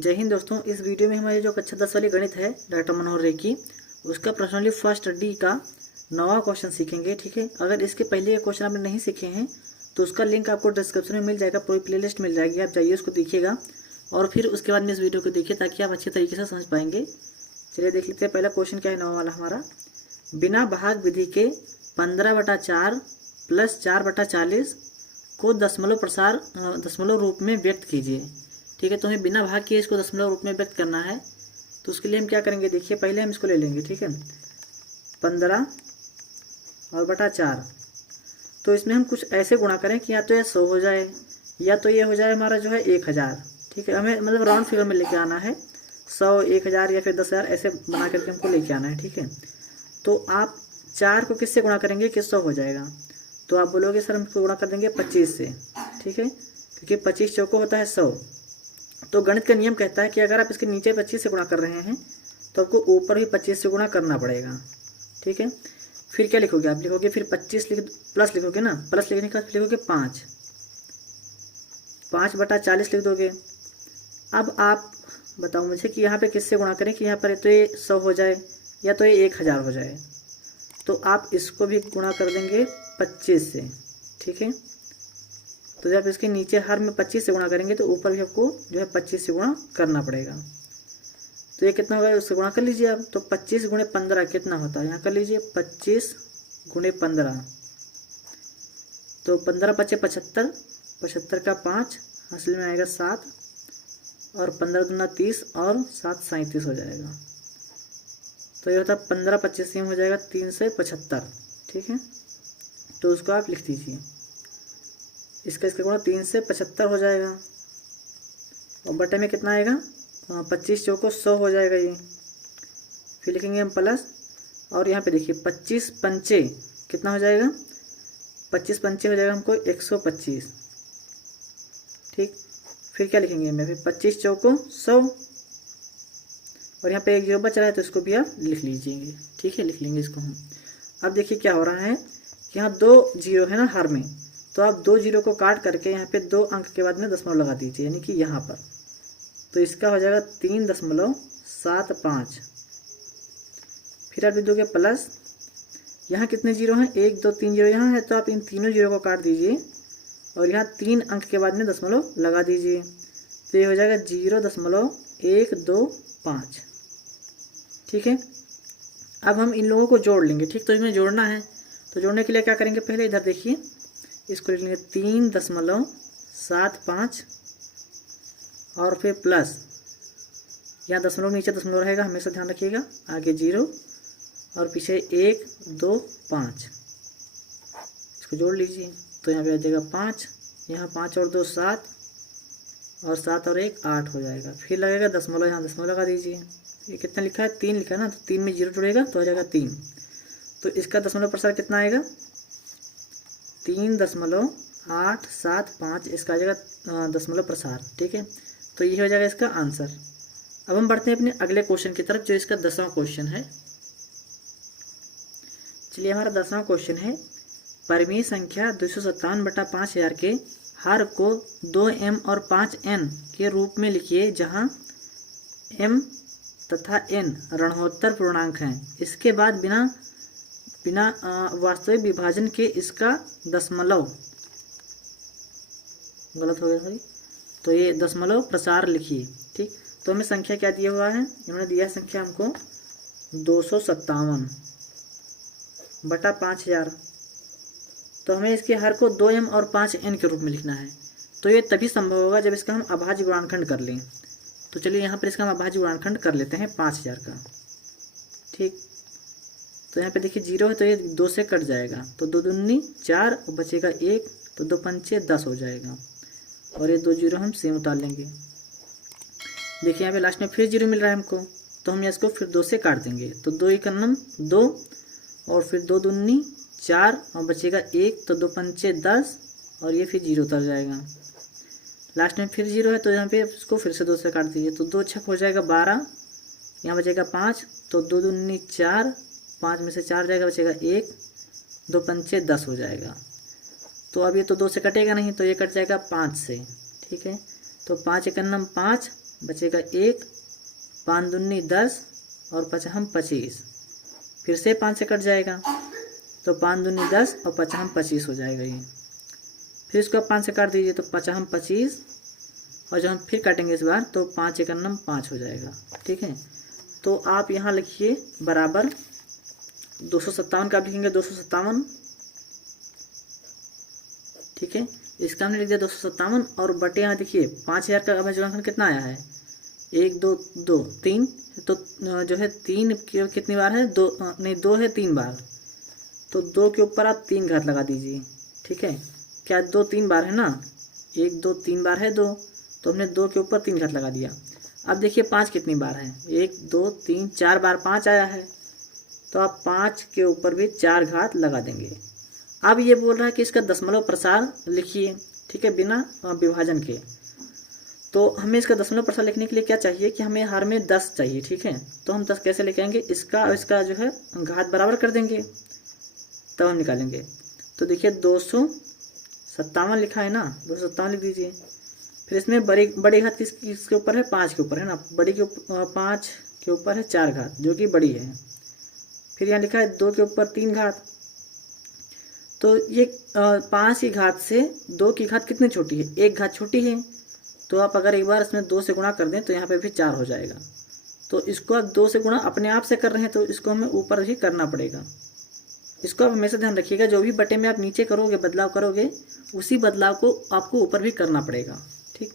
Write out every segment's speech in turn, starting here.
जय हिंद दोस्तों। इस वीडियो में हमारी जो कक्षा 10 वाली गणित है डॉक्टर मनोहर रे की, उसका पर्सनली फर्स्ट डी का 9वां क्वेश्चन सीखेंगे। ठीक है, अगर इसके पहले के क्वेश्चन आपने नहीं सीखे हैं तो उसका लिंक आपको डिस्क्रिप्शन में मिल जाएगा, पूरी प्लेलिस्ट मिल जाएगी, आप जाइए उसको देखिएगा और फिर उसके बाद में इस वीडियो को देखिए ताकि आप अच्छे तरीके से समझ पाएंगे। चलिए देख लेते हैं पहला क्वेश्चन क्या है 9वां वाला हमारा। बिना भाग विधि के 15/4 + 4/40 को दशमलव रूप में व्यक्त कीजिए। ठीक है, तो हमें बिना भाग किए इसको दशमलव रूप में व्यक्त करना है। तो उसके लिए हम क्या करेंगे, देखिए पहले हम इसको ले लेंगे। ठीक है, 15/4। तो इसमें हम कुछ ऐसे गुणा करें कि या तो ये 100 हो जाए या तो ये हो जाए हमारा जो है 1000। ठीक है, हमें मतलब राउंड फिगर में लेके आना है, 100, 1000 या फिर 10,000 ऐसे बना करके हमको लेके आना है। ठीक है, तो आप 4 को किससे गुणा करेंगे कि 100 हो जाएगा, तो आप बोलोगे सर हम इसको गुणा कर देंगे 25 से। ठीक है, क्योंकि 25 चौको होता है 100। तो गणित का नियम कहता है कि अगर आप इसके नीचे 25 से गुणा कर रहे हैं तो आपको ऊपर भी 25 से गुणा करना पड़ेगा। ठीक है, फिर क्या लिखोगे, आप लिखोगे फिर 25 प्लस लिखोगे ना, प्लस लिखने के बाद लिखोगे 5/40 लिख दोगे। अब आप बताओ मुझे कि यहाँ पे किससे गुणा करें कि यहाँ पर तो ये 100 हो जाए या तो ये 1000 हो जाए। तो आप इसको भी गुणा कर देंगे 25 से। ठीक है, तो जब इसके नीचे हर में 25 से गुणा करेंगे तो ऊपर भी आपको जो है 25 से गुणा करना पड़ेगा। तो ये कितना होगा उससे गुणा कर लीजिए आप। तो 25 × 15 कितना होता है, यहाँ कर लीजिए 25 × 15। तो 15 × 5 = 75, 75 का 5 हासिल में आएगा 7 और 15 दूना 30 और 7 37 हो जाएगा। तो ये होता है 15 × 25 हो जाएगा 375। ठीक है, तो उसको आप लिख दीजिए, इसका गुणा 3 से 75 हो जाएगा और बटे में कितना आएगा 25 चौको 100 हो जाएगा ये। फिर लिखेंगे हम प्लस और यहाँ पे देखिए 25 पंचे कितना हो जाएगा, 25 पंचे हो जाएगा हमको 125। ठीक, फिर क्या लिखेंगे हमें, फिर 25 चौको 100 और यहाँ पे एक 0 बच रहा है तो इसको भी आप लिख लीजिएंगे। ठीक है, लिख लेंगे इसको हम। अब देखिए क्या हो रहा है कि यहाँ 2 0 है ना हर में, तो आप 2 0 को काट करके यहाँ पे 2 अंक के बाद में दशमलव लगा दीजिए, यानी कि यहाँ पर। तो इसका हो जाएगा 3.75। फिर आप लिख दोगे प्लस, यहाँ कितने 0 हैं, 1 2 3 0 यहाँ है, तो आप इन तीनों 0 को काट दीजिए और यहाँ 3 अंक के बाद में दशमलव लगा दीजिए। तो ये हो जाएगा 0.125। ठीक है, अब हम इन लोगों को जोड़ लेंगे। ठीक, तो इसमें जोड़ना है, तो जोड़ने के लिए क्या करेंगे, पहले इधर देखिए इसको लिख लेंगे 3.75 और फिर प्लस, यहाँ दशमलव नीचे दशमलव रहेगा, हमेशा ध्यान रखिएगा, आगे 0 और पीछे 1 2 5। इसको जोड़ लीजिए तो यहाँ पे आ जाएगा 5, यहाँ 5 और 2 7 और 7 और 1 8 हो जाएगा। फिर लगेगा दशमलव, यहाँ दशमलव लगा दीजिए। ये कितना लिखा है, 3 लिखा है ना, तो 3 में 0 जुड़ेगा तो आ जाएगा 3। तो इसका दशमलव प्रसार कितना आएगा, 3.875 इसका आ जाएगा दशमलव प्रसार। ठीक है, तो ये हो जाएगा इसका आंसर। अब हम बढ़ते हैं अपने अगले क्वेश्चन की तरफ जो इसका 10वां क्वेश्चन है। चलिए हमारा 10वां क्वेश्चन है, परिमेय संख्या 257/5000 के हर को 2m और 5n के रूप में लिखिए जहां m तथा n ऋणोत्तर पूर्णांक हैं। इसके बाद बिना वास्तविक विभाजन के इसका दशमलव, गलत हो गया सॉरी, तो ये दशमलव प्रसार लिखिए। ठीक, तो हमें संख्या क्या दिया हुआ है, इन्होंने दिया है संख्या हमको 257/5000। तो हमें इसके हर को 2m और 5n के रूप में लिखना है। तो ये तभी संभव होगा जब इसका हम अभाज्य गुणनखंड कर लें। तो चलिए यहाँ पर इसका हम अभाज्य गुणनखंड कर लेते हैं 5000 का। ठीक, तो यहाँ पे देखिए 0 है तो ये 2 से कट जाएगा, तो 2 दूनी 4 और बचेगा 1, तो 2 पंचे 10 हो जाएगा और ये 2 0 हम सेम उतार लेंगे। देखिए यहाँ पे लास्ट में फिर 0 मिल रहा है हमको, तो हम इसको फिर 2 से काट देंगे, तो 2 1 2 और फिर 2 दूनी 4 और बचेगा 1, तो 2 पंचे 10 और ये फिर 0 उतर जाएगा। लास्ट में फिर 0 है तो यहाँ पे इसको फिर से 2 से काट दीजिए, तो 2 छक हो जाएगा 12, यहाँ बचेगा 5, तो 2 दूनी 4, 5 में से 4 जाएगा बचेगा 1, 2 पंचे 10 हो जाएगा। तो अब ये तो 2 से कटेगा नहीं, तो ये कट जाएगा 5 से। ठीक है, तो 5 × 5 बचेगा 1, 5 दूनी 10 और 5 25। फिर से 5 से कट जाएगा तो 5 दूनी 10 और 5 25 हो जाएगा ये। फिर इसको आप 5 से काट दीजिए तो 5 25 और जब हम फिर काटेंगे इस बार तो 5 1 5 हो जाएगा। ठीक है, तो आप यहाँ लिखिए बराबर 257 का आप लिखेंगे 257। ठीक है, इसका हमने लिख दिया 257 और बटे यहाँ देखिए 5000 का अब जोड़ांकन कितना आया है 1 2 2 3, तो जो है 3 कितनी बार है 2 नहीं 2 है 3 बार, तो 2 के ऊपर आप 3 घात लगा दीजिए। ठीक है, क्या 2 3 बार है ना, 1 2 3 बार है 2, तो हमने 2 के ऊपर 3 घात लगा दिया। अब देखिए 5 कितनी बार है 1 2 3 4 बार 5 आया है, तो आप 5 के ऊपर भी 4 घात लगा देंगे। अब ये बोल रहा है कि इसका दशमलव प्रसार लिखिए। ठीक है, बिना विभाजन के। तो हमें इसका दशमलव प्रसार लिखने के लिए क्या चाहिए कि हमें हर में 10 चाहिए। ठीक है, तो हम 10 कैसे लेके आएंगे, इसका और इसका जो है घात बराबर कर देंगे तब हम निकालेंगे। तो देखिए 257 लिखा है ना, 257 लिख दीजिए। फिर इसमें बड़ी घात किसके ऊपर है 5 के ऊपर है ना, बड़ी के 5 के ऊपर है 4 घात जो कि बड़ी है। फिर यहाँ लिखा है 2 के ऊपर 3 घात, तो ये 5 की घात से 2 की घात कितनी छोटी है 1 घात छोटी है, तो आप अगर एक बार इसमें 2 से गुणा कर दें तो यहाँ पे भी 4 हो जाएगा। तो इसको आप 2 से गुणा अपने आप से कर रहे हैं तो इसको हमें ऊपर ही करना पड़ेगा। इसको आप हमेशा ध्यान रखिएगा, जो भी बटे में आप नीचे करोगे बदलाव करोगे उसी बदलाव को आपको ऊपर भी करना पड़ेगा। ठीक,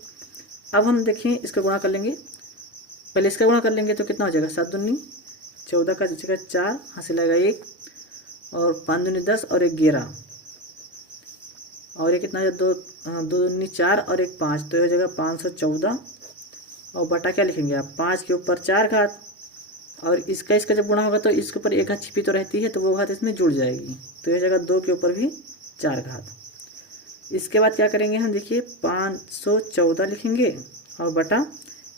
अब हम देखें इसका गुणा कर लेंगे। पहले इसका गुणा कर लेंगे तो कितना हो जाएगा 7 दूनी 14 का जगह 4 हासिल आएगा 1 और 5 दूनी 10 और 1 11 और ये कितना है 2 दूनी 4 और 1 5, तो ये हो जाएगा 514 और बटा क्या लिखेंगे आप 5 के ऊपर 4 घात और इसका जब गुणा होगा तो इसके ऊपर 1 घात छिपी तो रहती है तो वो घात इसमें जुड़ जाएगी, तो ये जगह 2 के ऊपर भी 4 घात। इसके बाद क्या करेंगे हम देखिए 514 लिखेंगे और बटा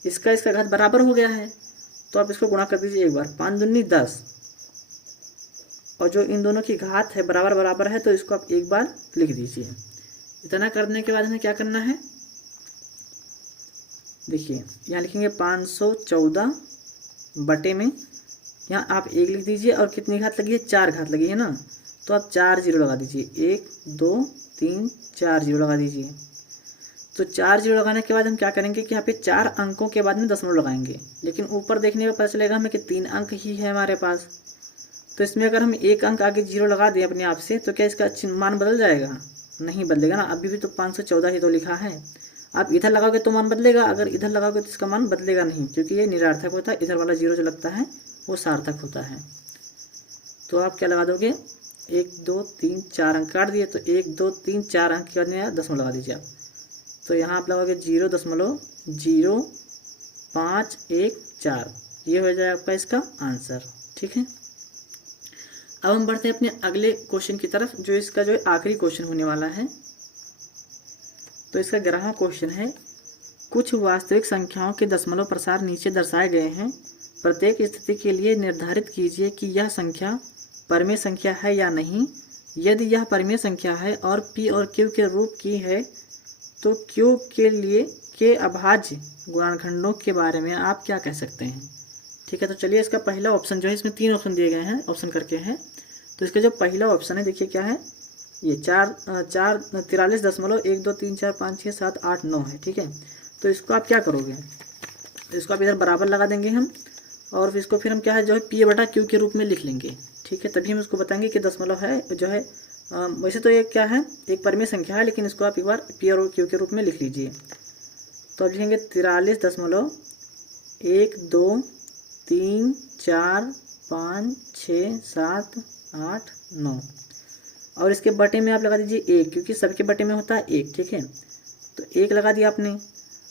इसका घात बराबर हो गया है तो आप इसको गुणा कर दीजिए एक बार, 5 दूनी 10 और जो इन दोनों की घात है बराबर है तो इसको आप एक बार लिख दीजिए। इतना करने के बाद हमें क्या करना है देखिए यहाँ लिखेंगे 514 बटे में यहाँ आप 1 लिख दीजिए और कितनी घात लगी है 4 घात लगी है ना, तो आप 4 जीरो लगा दीजिए 1 2 3 4 जीरो लगा दीजिए। तो 4 जीरो लगाने के बाद हम क्या करेंगे कि यहाँ पे 4 अंकों के बाद में दशमलव लगाएंगे, लेकिन ऊपर देखने में पता चलेगा हमें कि 3 अंक ही है हमारे पास, तो इसमें अगर हम 1 अंक आगे जीरो लगा दें अपने आप से तो क्या इसका मान बदल जाएगा, नहीं बदलेगा ना, अभी भी तो 514 ही तो लिखा है। आप इधर लगाओगे तो मान बदलेगा, अगर इधर लगाओगे तो इसका मान बदलेगा नहीं, क्योंकि ये निरार्थक होता है, इधर वाला जीरो जो लगता है वो सार्थक होता है। तो आप क्या लगा दोगे 1 2 3 4 अंक काट दिए, तो 1 2 3 4 अंक के बाद में दशमलव लगा दीजिए आप, तो यहाँ आप लगाओगे 0.0514, ये हो जाए आपका इसका आंसर। ठीक है, अब हम बढ़ते हैं अपने अगले क्वेश्चन की तरफ, जो इसका जो है आखिरी क्वेश्चन होने वाला है। तो इसका 11वां क्वेश्चन है, कुछ वास्तविक संख्याओं के दशमलव प्रसार नीचे दर्शाए गए हैं, प्रत्येक स्थिति के लिए निर्धारित कीजिए कि यह संख्या परिमेय संख्या है या नहीं। यदि यह परिमेय संख्या है और p और q के रूप की है तो q के लिए के अभाज्य गुणनखंडों के बारे में आप क्या कह सकते हैं। ठीक है, तो चलिए इसका पहला ऑप्शन जो है, इसमें 3 ऑप्शन दिए गए हैं, ऑप्शन करके हैं। तो इसका जो पहला ऑप्शन है देखिए क्या है, ये 43.1 2 3 4 5 6 7 8 9 है। ठीक है, तो इसको आप क्या करोगे, इसको आप इधर बराबर लगा देंगे हम और फिर इसको फिर हम क्या है जो है p बटा q के रूप में लिख लेंगे। ठीक है, तभी हम इसको बताएंगे कि दशमलव है जो है वैसे तो ये क्या है एक परिमेय संख्या है, लेकिन इसको आप एक बार p और q के रूप में लिख लीजिए। तो आप लिखेंगे 43.1 2 3 4 5 6 7 8 9 और इसके बटे में आप लगा दीजिए 1, क्योंकि सबके बटे में होता है 1। ठीक है, तो 1 लगा दिया आपने।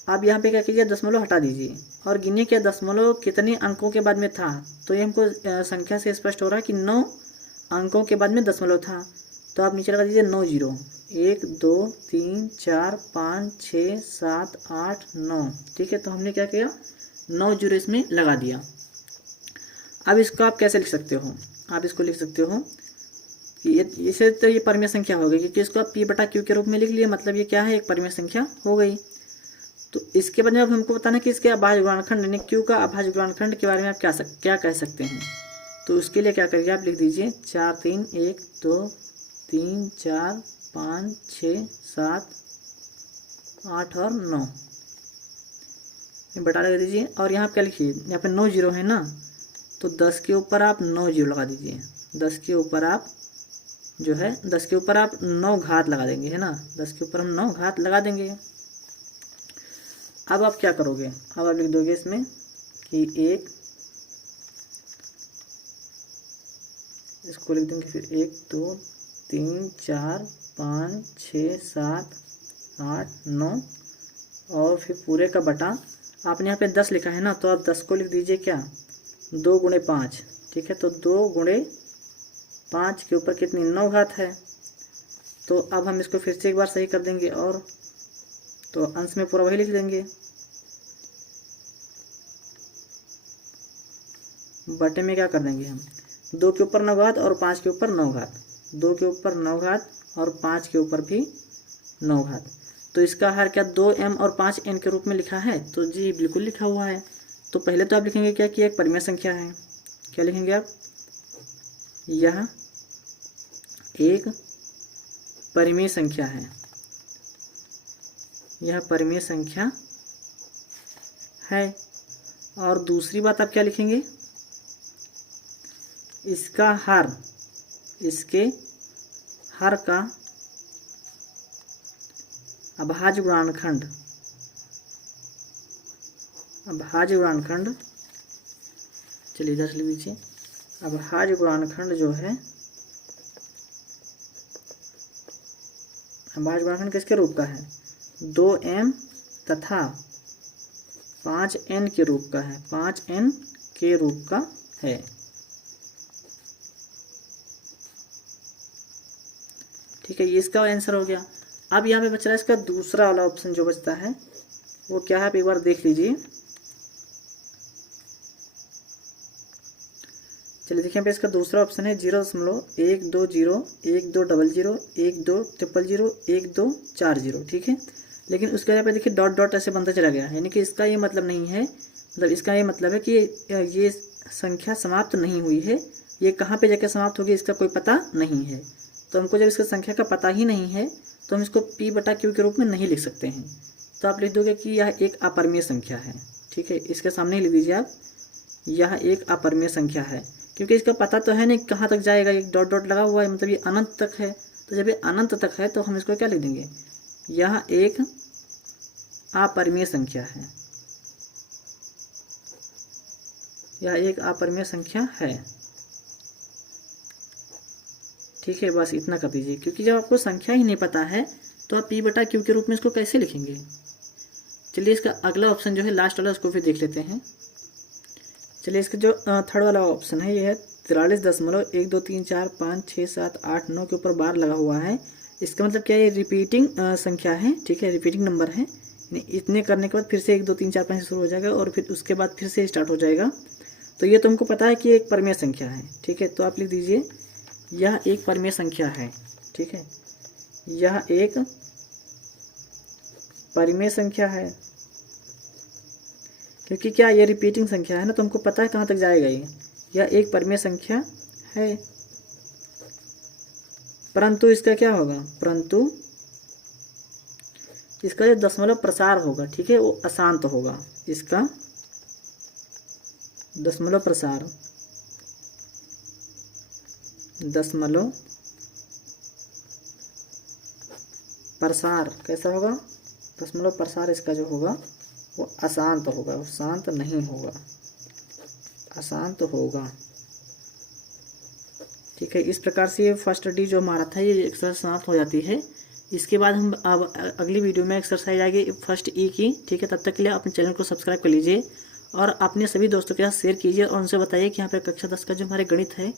आप यहाँ पे क्या कीजिए दशमलव हटा दीजिए और गिनिए क्या दशमलव कितने अंकों के बाद में था। तो ये हमको संख्या से स्पष्ट हो रहा है कि 9 अंकों के बाद में दशमलव था, तो आप नीचे लगा दीजिए 9 जीरो, 1 2 3 4 5 6 7 8 9। ठीक है, तो हमने क्या किया 9 जीरो इसमें लगा दिया। अब इसको आप कैसे लिख सकते हो, आप इसको लिख सकते हो कि इसे तो ये परिमेय संख्या हो गई, क्योंकि इसको आप p बटा q के रूप में लिख लिए, मतलब ये क्या है एक परिमेय संख्या हो गई। तो इसके बाद में अब हमको बताना कि इसके अभाज्य गुणनखंड यानी क्यू का अभाज्य गुणनखंड के बारे में आप क्या कह सकते हैं। तो उसके लिए क्या करिए, आप लिख दीजिए 4 3 1 2 3 4 5 6 7 8 और 9 बटा लगा दीजिए। और यहाँ क्या लिखिए, यहाँ पे 9 जीरो है ना, तो 10 के ऊपर आप 9 जीरो लगा दीजिए। 10 के ऊपर आप जो है 10 के ऊपर आप 9 घात लगा देंगे, है ना। 10 के ऊपर हम 9 घात लगा देंगे। अब आप क्या करोगे, अब आप लिख दोगे इसमें कि 1, इसको लिख देंगे फिर 1 2 3 4 5 6 7 8 9 और फिर पूरे का बटा। आपने यहाँ पे 10 लिखा है ना, तो आप 10 को लिख दीजिए क्या, 2 गुणे 5, ठीक है। तो 2 गुणे 5 के ऊपर कितनी 9 घात है। तो अब हम इसको फिर से एक बार सही कर देंगे और तो अंश में पूरा वही लिख देंगे। बटे में क्या कर देंगे हम, 2 के ऊपर 9 घात और 5 के ऊपर 9 घात, 2 के ऊपर 9 घात और 5 के ऊपर भी 9 घात। तो इसका हर क्या 2m और 5n के रूप में लिखा है। तो जी बिल्कुल लिखा हुआ है। तो पहले तो आप लिखेंगे क्या कि एक परिमेय संख्या है। क्या लिखेंगे आप, यह एक परिमेय संख्या है, यह परिमेय संख्या है। और दूसरी बात आप क्या लिखेंगे, इसका हर, इसके हर का अभाज्य गुणनखंड, अभाज्य गुणनखंड, चलिए इधर से लिख लीजिए। अभाज्य गुणनखंड जो है, अभाज्य गुणनखंड किसके रूप का है, 2m तथा 5n के रूप का है, 5n के रूप का है। ठीक है, ये इसका आंसर हो गया। अब यहाँ पे बच रहा है इसका दूसरा वाला ऑप्शन जो बचता है वो क्या है, आप एक बार देख लीजिए। चलिए देखिए पे इसका दूसरा ऑप्शन है 0.120 1200 1200 1240, ठीक है। लेकिन उसके यहाँ पे देखिए डॉट डॉट ऐसे बनता चला गया, यानी कि इसका ये मतलब नहीं है, मतलब इसका ये मतलब है कि ये संख्या समाप्त नहीं हुई है, ये कहाँ पे जाकर समाप्त होगी इसका कोई पता नहीं है। तो हमको जब इसका संख्या का पता ही नहीं है तो हम इसको p बटा q के रूप में नहीं लिख सकते हैं। तो आप लिख दोगे कि यह एक अपरिमेय संख्या है, ठीक है। इसके सामने लिख दीजिए आप, यह एक अपरिमेय संख्या है, क्योंकि इसका पता तो है नहीं कहाँ तक जाएगा, एक डॉट डॉट लगा हुआ है, मतलब ये अनंत तक है। तो जब ये अनंत तक है तो हम इसको क्या लिख देंगे, यह एक अपरिमेय संख्या है, यह एक अपरिमेय संख्या है, ठीक है। बस इतना कर दीजिए, क्योंकि जब आपको संख्या ही नहीं पता है तो आप p बटा q के रूप में इसको कैसे लिखेंगे। चलिए इसका अगला ऑप्शन जो है लास्ट वाला, उसको फिर देख लेते हैं। चलिए इसका जो थर्ड वाला ऑप्शन है ये है 43.123456789 के ऊपर बार लगा हुआ है। इसका मतलब क्या है, ये रिपीटिंग संख्या है, ठीक है, रिपीटिंग नंबर है। इतने करने के बाद फिर से 1 2 3 4 5 शुरू हो जाएगा और फिर उसके बाद फिर से स्टार्ट हो जाएगा। तो ये तो हमको पता है कि एक परिमेय संख्या है, ठीक है। तो आप लिख दीजिए यह एक परिमेय संख्या है, ठीक है, यह एक परिमेय संख्या है। क्योंकि क्या ये रिपीटिंग संख्या है ना, तो हमको पता है कहाँ तक जाएगा ये, यह एक परिमेय संख्या है। परंतु इसका क्या होगा, परंतु इसका जो दशमलव प्रसार होगा, ठीक है, वो अशांत होगा। इसका दशमलव प्रसार, दशमलव प्रसार कैसा होगा, दशमलव प्रसार इसका जो होगा वो अशांत होगा, वो शांत नहीं होगा, अशांत होगा, ठीक है। इस प्रकार से ये फर्स्ट डी जो हमारा था ये एक्सरसाइज समाप्त हो जाती है। इसके बाद हम अब अगली वीडियो में एक्सरसाइज आएगी फर्स्ट ई की, ठीक है। तब तक के लिए अपने चैनल को सब्सक्राइब कर लीजिए और अपने सभी दोस्तों के साथ शेयर कीजिए और उनसे बताइए कि यहाँ पे कक्षा 10 का जो हमारे गणित है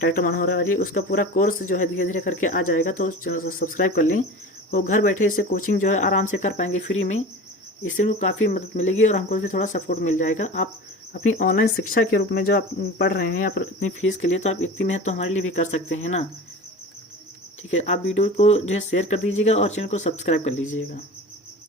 ट्रैक्टर मनोहर वाली, उसका पूरा कोर्स जो है धीरे धीरे करके आ जाएगा। तो चैनल को सब्सक्राइब कर लें, वो घर बैठे इसे कोचिंग जो है आराम से कर पाएंगे फ्री में। इससे उनको काफ़ी मदद मिलेगी और हमको भी थोड़ा सपोर्ट मिल जाएगा। आप अपनी ऑनलाइन शिक्षा के रूप में जो आप पढ़ रहे हैं अपनी फीस के लिए, तो आप इतनी मेहनत तो हमारे लिए भी कर सकते हैं ना, ठीक है। आप वीडियो को जो है शेयर कर दीजिएगा और चैनल को सब्सक्राइब कर लीजिएगा।